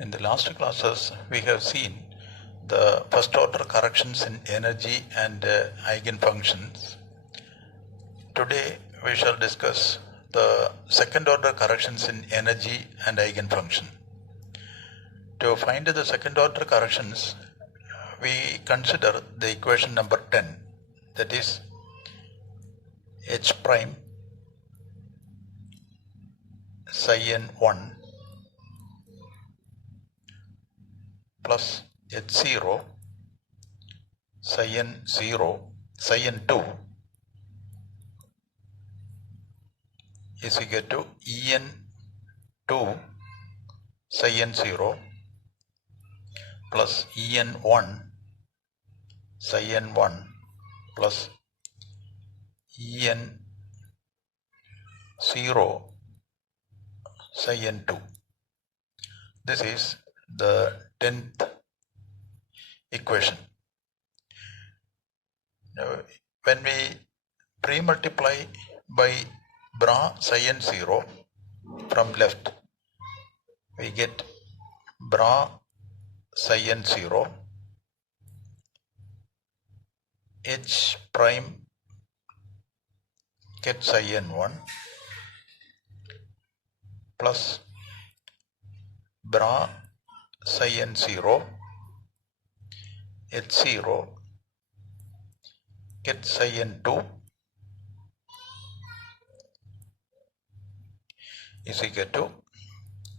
In the last classes, we have seen the first order corrections in energy and eigenfunctions. Today, we shall discuss the second order corrections in energy and eigenfunction. To find the second order corrections, we consider the equation number 10, that is h prime psi n1 plus h0 psi n2 is equal to en2 psi n0 plus en1 psi n1 plus en0 psi n2. This is the 10th equation. Now, when we pre-multiply by bra psi n0 from left, we get bra psi n0 h prime ket psi n1 plus bra psi n0 h0 ket psi n2 is equal to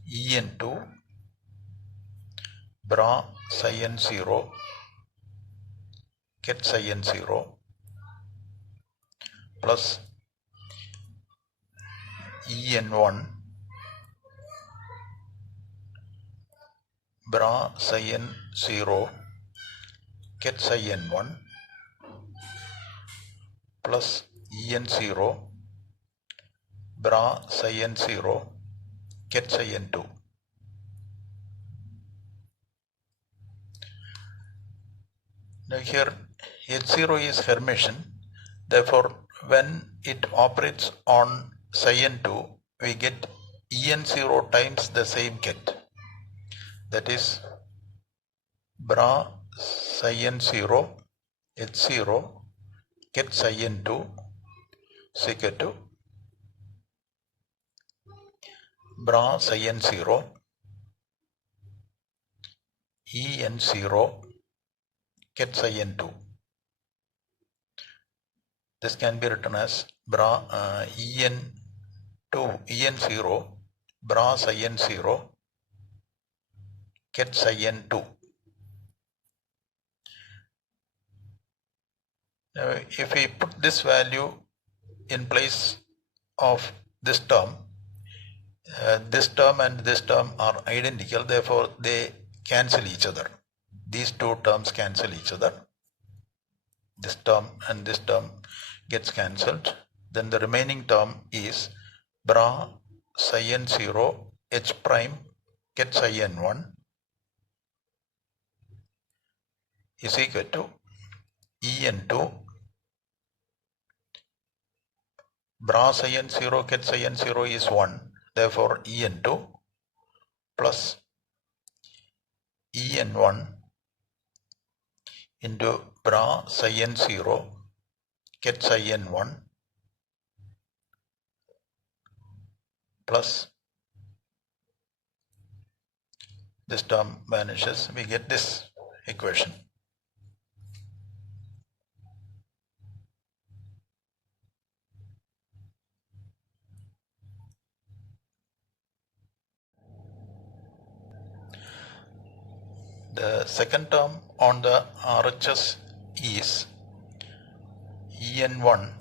en2 bra psi n0 ket psi n0 plus en1 bra psi n0 ket psi n1 plus en0 bra psi n0 ket psi n2. Now here h0 is Hermitian, therefore when it operates on psi n2, we get en0 times the same ket, that is bra psi n0 h0 ket psi n2 is equal to bra psi n0 en0 ket psi n2. This can be written as bra en0 bra psi n0 ket psi n2. Now, if we put this value in place of this term and this term are identical, therefore they cancel each other. These two terms cancel each other. This term and this term gets cancelled. Then the remaining term is bra psi n0 h prime ket psi n1 is equal to en2 bra psi n0 ket psi n0 is 1, therefore en2 plus en1 into bra psi n0 ket psi n1 plus this term vanishes, we get this equation. The second term on the RHS is en1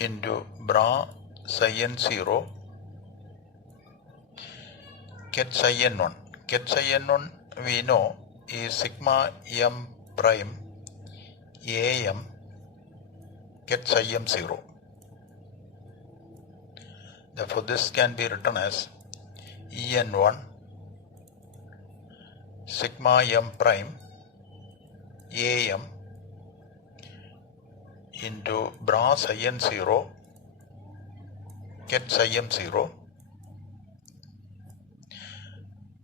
into bra psi n0 ket psi n1. Ket psi n1 we know is sigma m prime am ket psi m0. Therefore this can be written as en1 sigma m prime am into bra psi n0 ket psi m0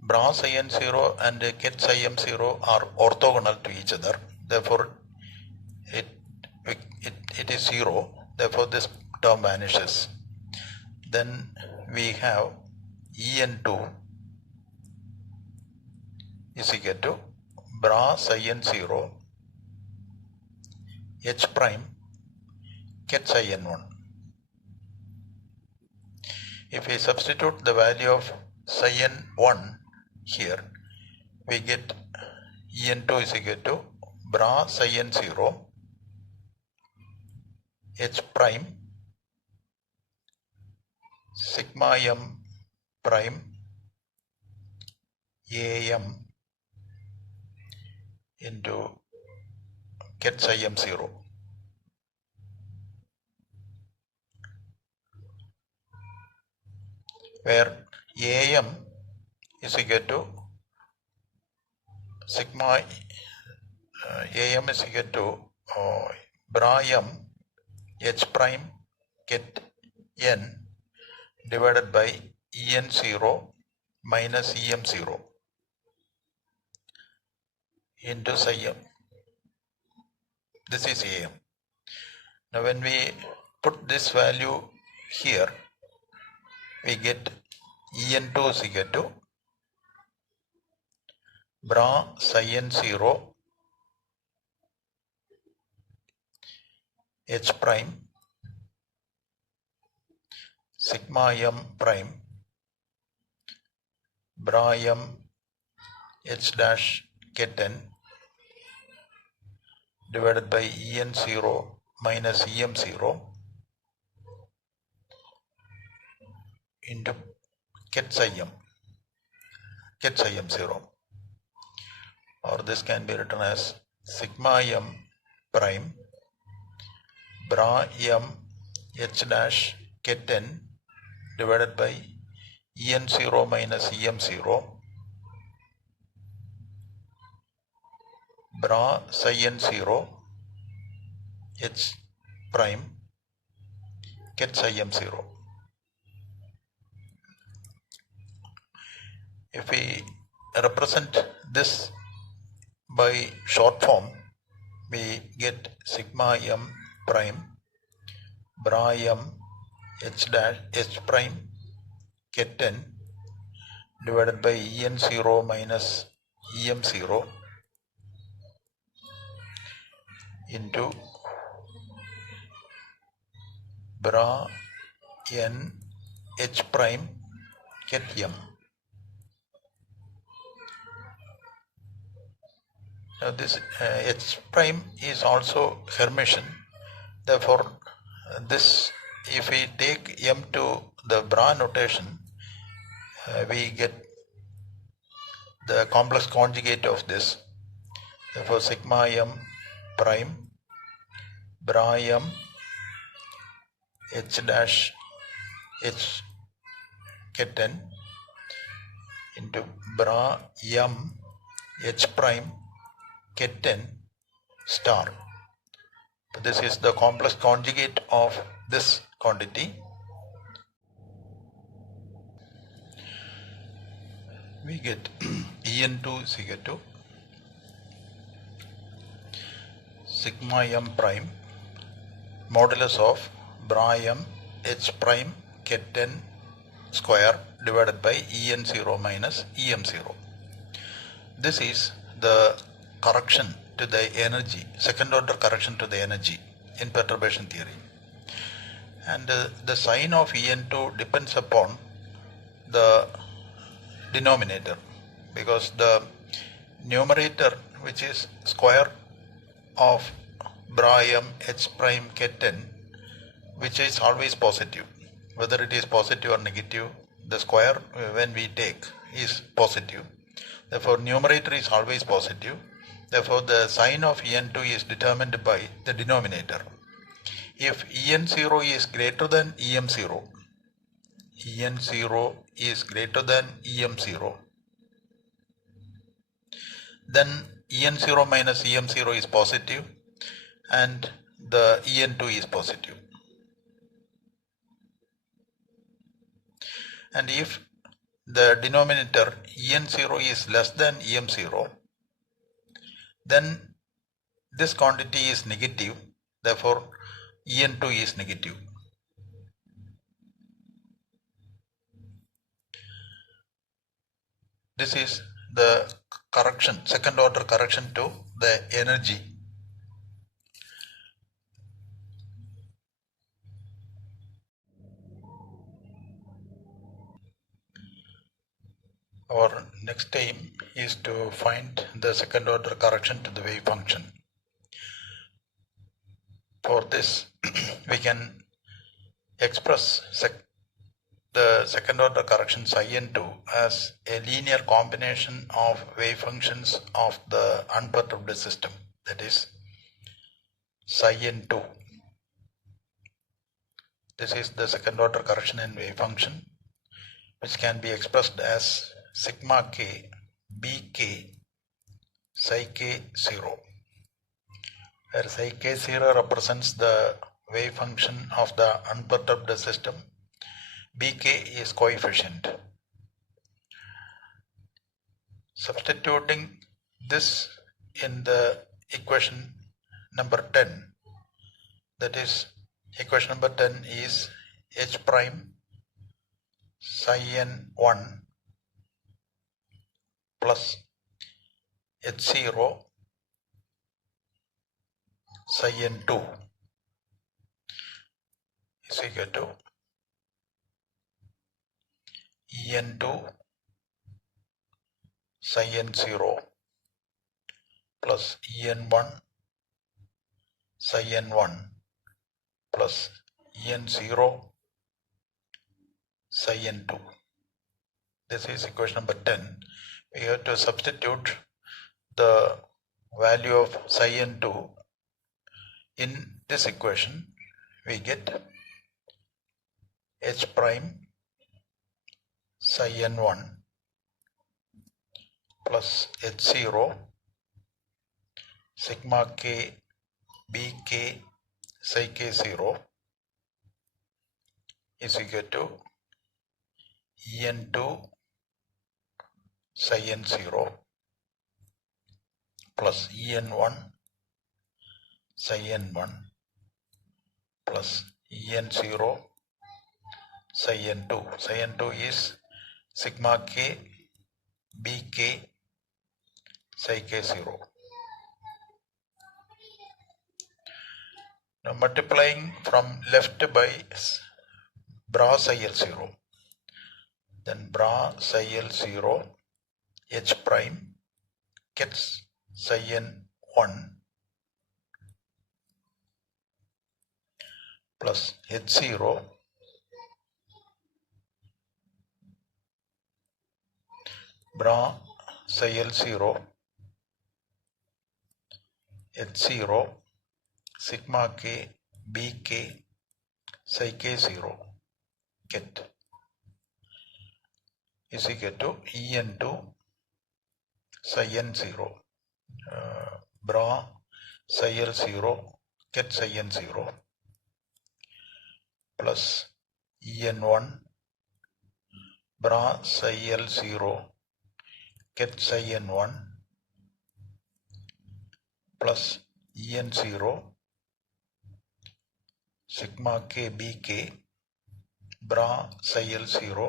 bra psi n0 and ket psi m0 are orthogonal to each other. Therefore, it is 0. Therefore, this term vanishes. Then we have En2 is equal to bra psi n0 h prime ket psi n1. If we substitute the value of psi n1 here, we get En2 is equal to bra psi n0 h prime sigma m prime am into ket psi m0. Where am is equal to sigma am is equal to bra m h prime ket n divided by en0 minus em0 into psi m. This is am. Now when we put this value here, we get en2 is equal to bra psi n0 h prime sigma m prime bra m h dash ket n divided by en0 minus em0 into ket psi m0, or this can be written as sigma m prime bra m h dash ket n divided by en0 minus em0 bra psi n0 h prime ket psi m0. If we represent this by short form, we get sigma m prime bra m h prime ket n divided by en0 minus em0 into bra n h prime ket m. Now this h prime is also Hermitian. Therefore, this, if we take m to the bra notation, we get the complex conjugate of this. Therefore, sigma m prime bra m h dash h ket n into bra m h prime ket n star. This is the complex conjugate of this quantity. We get en2 is equal to sigma m prime modulus of bra m h prime ket n square divided by en0 minus em0. This is the correction to the energy, second order correction to the energy in perturbation theory. And the sign of en2 depends upon the denominator, because the numerator, which is square of bra m h prime ket n, which is always positive, whether it is positive or negative, the square when we take is positive. Therefore, numerator is always positive. Therefore, the sign of en2 is determined by the denominator. If en0 is greater than em0, en0 is greater than em0, then en0 minus em0 is positive and the en2 is positive. And if the denominator En0 is less than Em0, then this quantity is negative, therefore En2 is negative. This is the correction, second order correction to the energy. Our next aim is to find the second order correction to the wave function. For this, we can express the second order correction psi n2 as a linear combination of wave functions of the unperturbed system, that is psi n2. This is the second order correction in wave function, which can be expressed as sigma k bk psi k0, where psi k0 represents the wave function of the unperturbed system, bk is coefficient. Substituting this in the equation number 10, that is equation number 10 is h prime psi n1 plus h0 psi n2 is equal to en2 psi n0 plus en1 psi n1 plus en0 psi n2. This is equation number 10. We have to substitute the value of psi n2 in this equation. We get h prime psi n1 plus h0 sigma k bk psi k0 is equal to en2 psi n0 plus en1 psi n1 plus en0 psi n2. Psi n2 is sigma k bk psi k0. Now multiplying from left by bra psi l0, then bra psi l0 h prime gets psi n1 plus h0 bra psi l0 h0 sigma k bk psi k0 get is equal to en2 psi n0 bra psi l0 get psi n0 plus en1 bra psi l0 get psi n1 plus en0 sigma k bk bra psi l0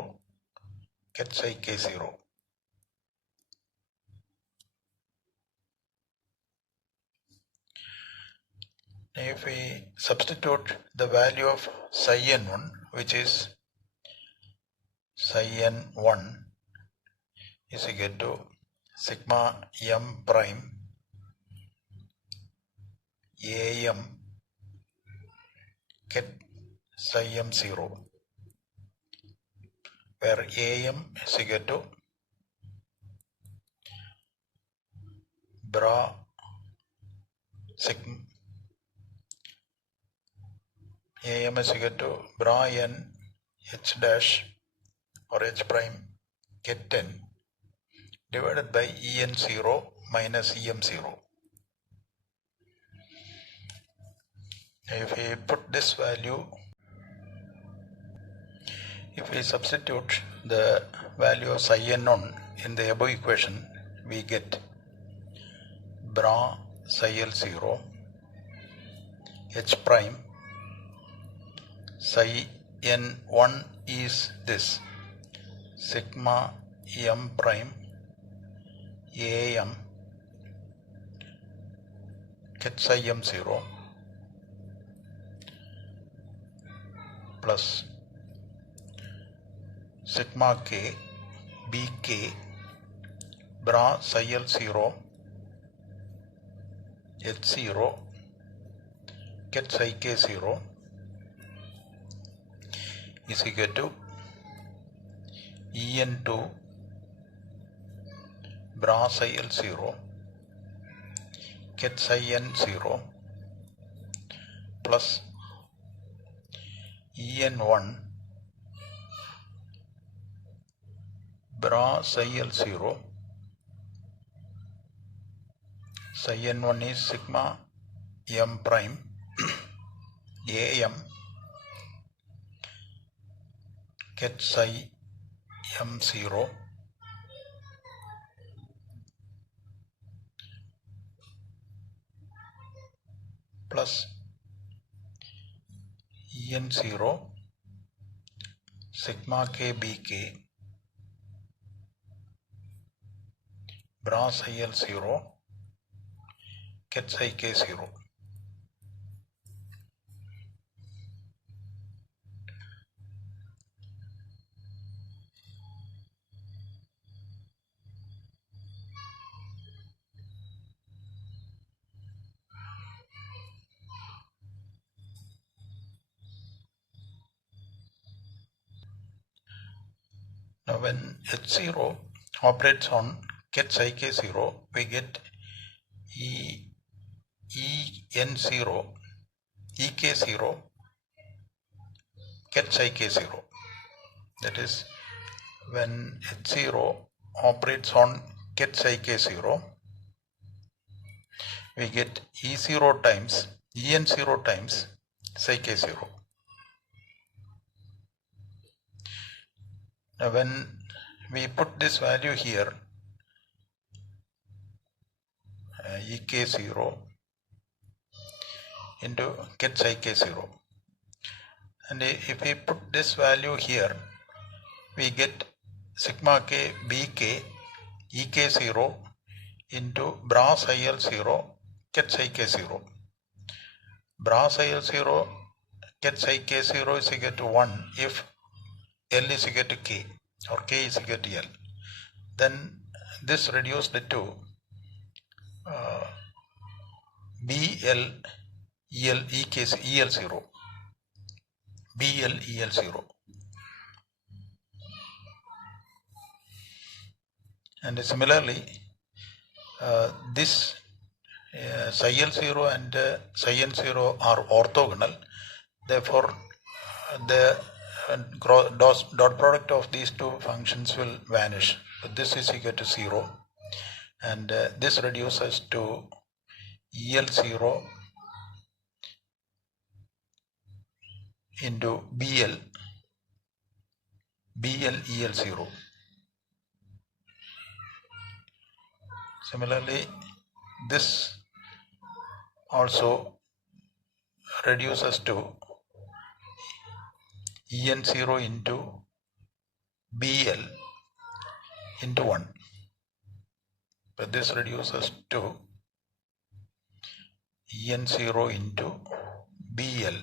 get psi k0. If we substitute the value of psi n1, which is psi n1 is equal to sigma m prime am get psi m0, where am is equal to bra sigma am is equal to bra n h dash or h prime get 10 divided by en0 minus em0. If we put this value If we substitute the value of psi n1 in the above equation, we get bra psi l0 h prime psi n1 is this sigma m prime am get psi m0 plus sigma k bk bra psi l0 h0 get psi k0 is equal to en2 bra psi l0 get psi n0 plus en1 bra psi l0 psi n1 is sigma m prime am get psi m0 plus en0 sigma k bk bra psi l0 get psi k0. Now when h0 operates on get psi k0, we get en0 ek0 get psi k0. That is, when h0 operates on get psi k0, we get en0 times psi k0. Now when we put this value here, ek0 into get psi k0, and if we put this value here, we get sigma k bk ek0 into bra psi l0 get psi k0. Bra psi l0 get psi k0 is equal to 1 if L is equal to K or K is equal to L. Then this reduced to BL EL EL0 BL EL0, and similarly this psi L0 and psi N0 are orthogonal. Therefore the dot product of these two functions will vanish. So this is equal to 0, and this reduces to EL0 into BL EL0. Similarly, this also reduces to En0 into BL into 1. But this reduces to En0 into BL.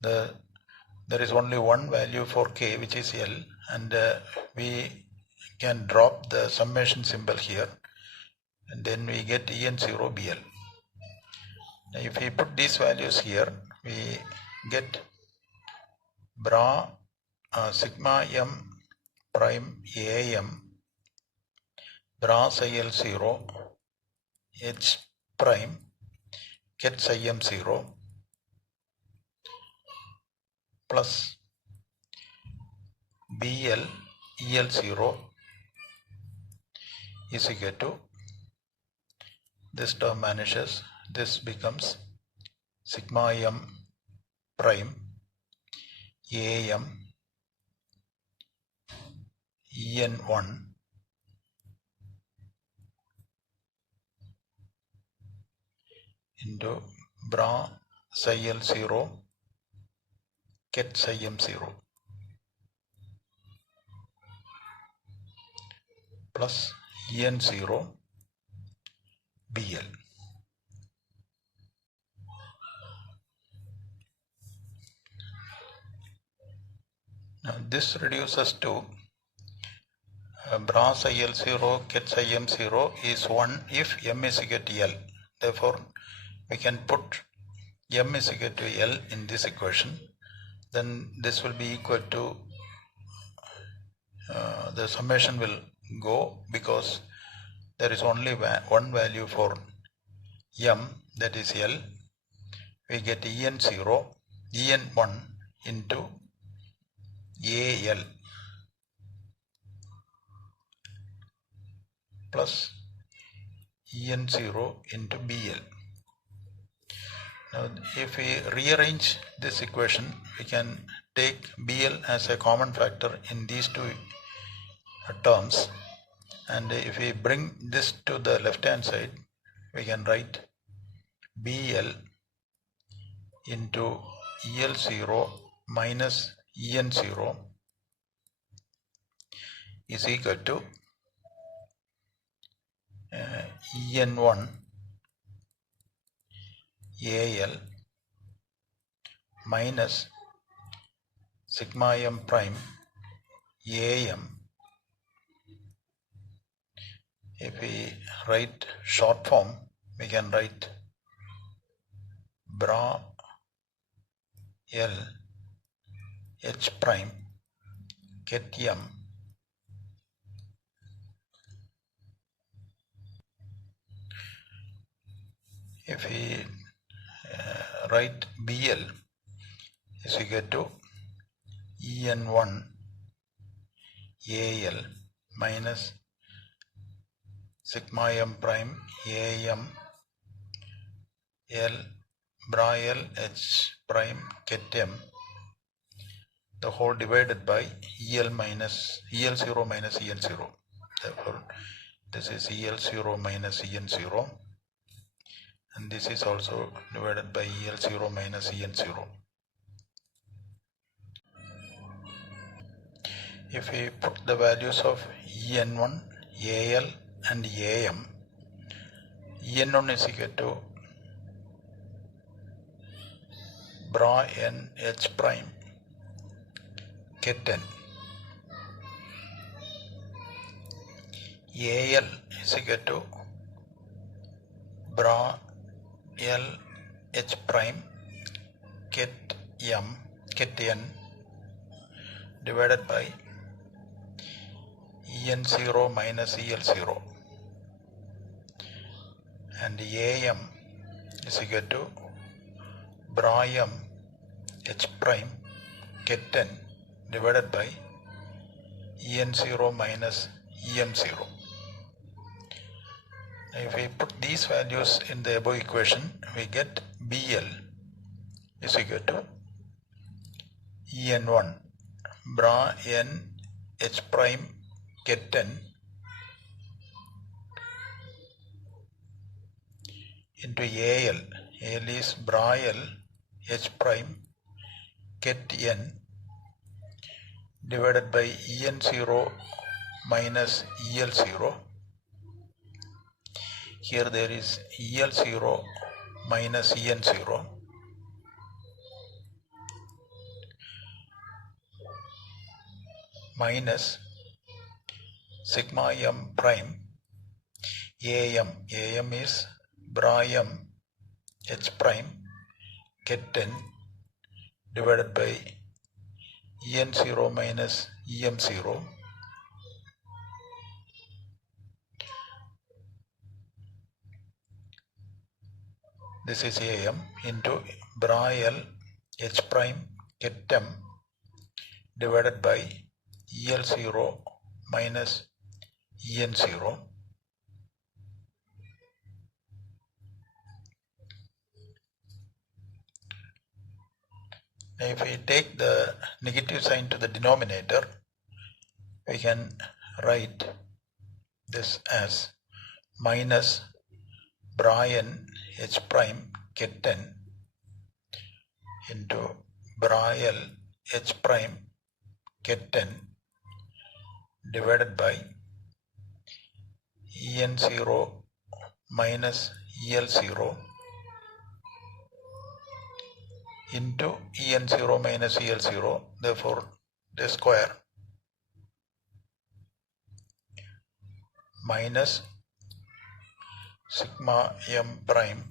There is only one value for K, which is L, and we can drop the summation symbol here, and then we get En0 BL. Now if we put these values here, we get bra sigma m prime am bra psi l0 h prime get psi m0 plus BL EL0 is equal to, this term vanishes, this becomes sigma m prime am En1 into bra psi L0 ket psi M0 plus En0 BL. Now this reduces to bra psi L0 ket psi M0 is 1 if M is equal to L. Therefore, we can put M is equal to L in this equation. Then this will be equal to the summation will go because there is only one value for M, that is L. We get En0, En1 into AL plus En0 into BL. Now, if we rearrange this equation, we can take BL as a common factor in these two terms, and if we bring this to the left hand side, we can write BL into EL0 minus En0 is equal to En1 AL minus sigma M prime AM. If we write short form, we can write bra L H prime ket M if we write BL is equal to En1 AL minus sigma M prime AM L bra L H prime ket M, the whole divided by EL minus EL0 minus En0. Therefore, this is EL0 minus En0, and this is also divided by EL0 minus En0. If we put the values of En1, AL and AM, En1 is equal to bra N H prime ket N. AL is equal to bra L H prime ket M ket N divided by En0 minus EL0, and AM is equal to bra M H prime ket N divided by En0 minus EM0. If we put these values in the above equation, we get BL is equal to En1 bra N H prime ket N into AL. AL is bra L H prime ket N divided by En0 minus EL0. Here there is EL0 minus En0 minus sigma M prime AM. AM is bra M H prime ket N divided by En0 minus EM0 this is AM into bra L H prime ket M divided by EL0 minus En0 . If we take the negative sign to the denominator, we can write this as minus Brian H prime kitten into Brian H prime kitten divided by En0 minus El0 into En0 minus El0, therefore the square, minus sigma m prime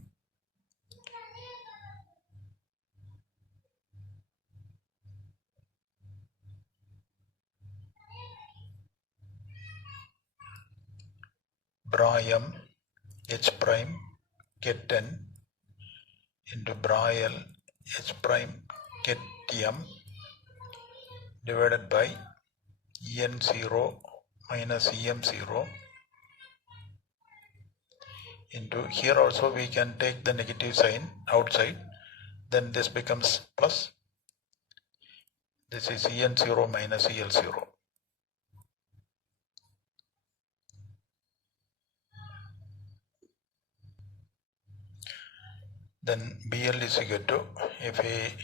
Brian H prime kitten into Brian H prime ketium divided by En0 minus Em0 into, here also we can take the negative sign outside, then this becomes plus, this is En0 minus El0. Then BL is equal to, if we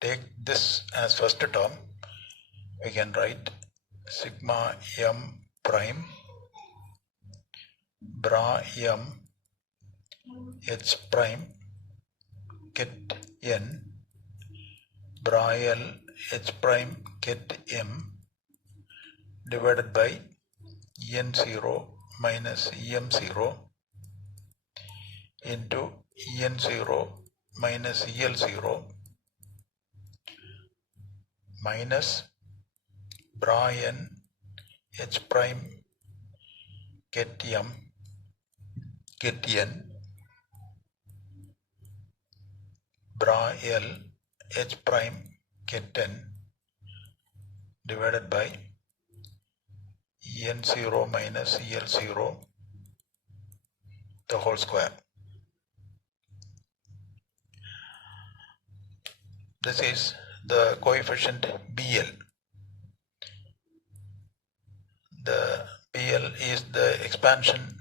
take this as first term, we can write sigma m prime bra m h prime ket n bra l h prime ket m divided by En0 minus Em0 into En0 minus El0 minus Brian H prime ketium ketian bra L H prime keten divided by En0 minus El0 the whole square. This is the coefficient BL. The BL is the expansion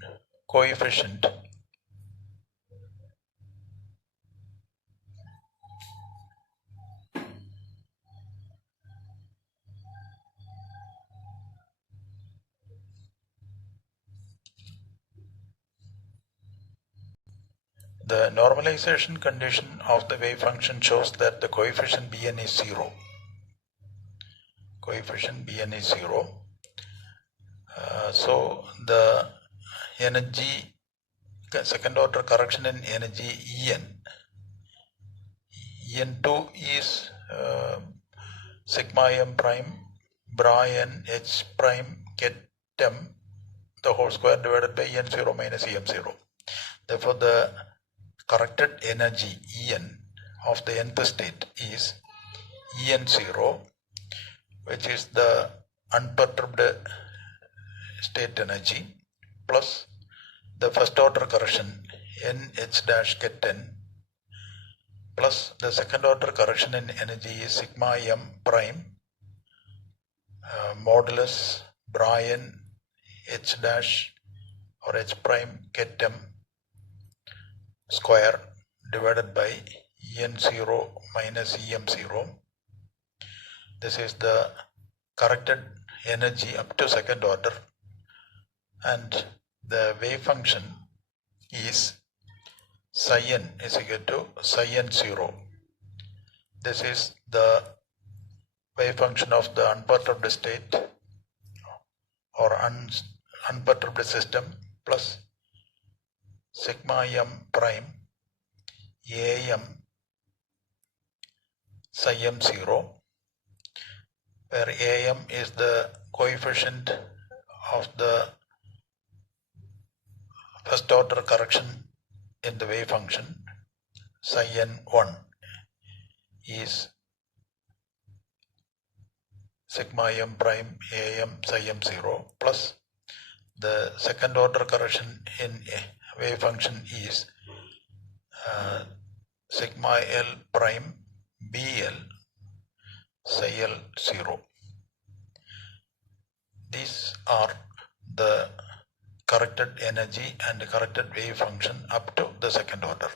coefficient The normalization condition of the wave function shows that the coefficient Bn is 0. Coefficient Bn is 0. So the energy, second order correction in energy En2 is sigma m prime bra n h prime ket m the whole square divided by En0 minus Em0. Therefore the corrected energy En of the nth state is En0, which is the unperturbed state energy, plus the first order correction NH dash ket n, plus the second order correction in energy is sigma m prime modulus Brian H dash or H prime ket m square divided by En0 minus Em0. This is the corrected energy up to second order, and the wave function is psi n is equal to psi n0. This is the wave function of the unperturbed state or unperturbed system plus sigma m prime am psi m0, where am is the coefficient of the first order correction in the wave function. Psi n1 is sigma m prime am psi m0 plus the second order correction in wave function is sigma l prime bl psi l0. These are the corrected energy and corrected wave function up to the second order.